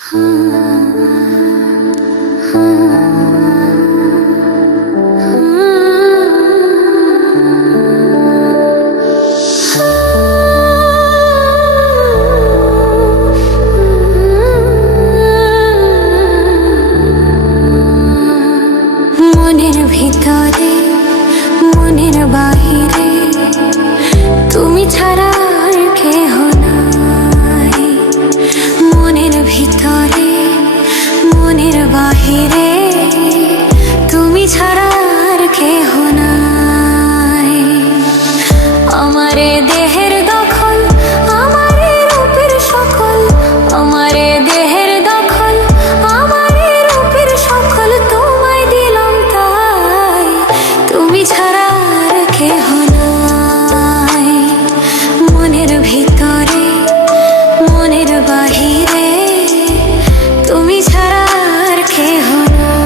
মনের ভিতরে মনের বাহিরে তুমি ছাড়া আর কেহ নাই। মনের ভিতরে মনের বাহিরে তুমি ছাড়া আর কেহ নাই। আমারে দেহের দখল আমারে রূপের সকল, আমারে দেহের দখল আমারে রূপের সকল তোমায় দিলাম তাই, তুমি ছাড়া আর কেহ নাই। মনের ভিতরে মনের বাহিরে তুমি ছাড়া আর কেহ নাই।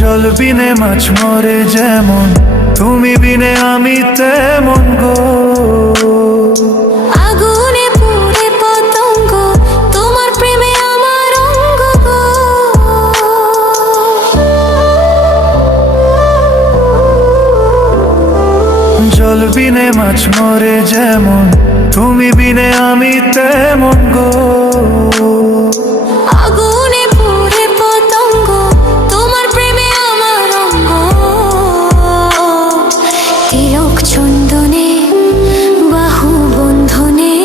জল বিনে মাছ মরে যেমন, তুমি বিনে আমি তেমন গো। আগুনে পুড়ে পতঙ্গ তোমার প্রেমে আমার অঙ্গ গো। জল বিনে মাছ মরে যেমন, তুমি বিনে আমি তেমন গো। আগুনে পুড়ে পতঙ্গ তোমার প্রেমে আমার অঙ্গ। তিলক চন্দনে বাহু বন্ধনে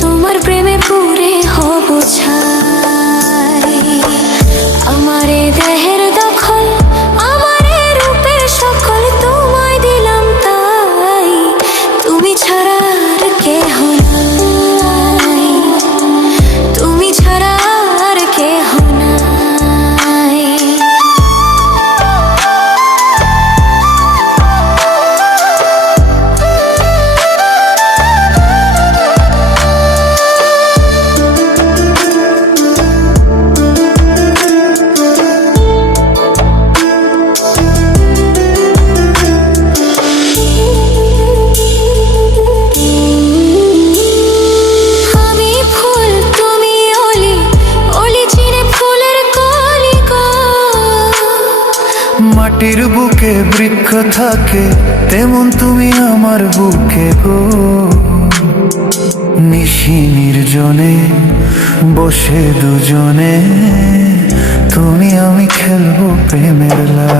তোমার প্রেমে পুড়ে হব ছাই। আমারে দেহের দখল আমারে রূপের সকল তোমায় দিলাম তাই, তুমি ছাড়া আর কেহ নাই। তুমি ছাড়া আর কেহ নাই। আমি ফুল তুমি অলি, অলি চিনে ফুলের কলি গো। মাটির বুকে বৃক্ষ থাকে তেমন তুমি আমার বুকে গো। নিশি নির্জনে বসে দুজনে তুমি আমি খেলবো প্রেমের লা।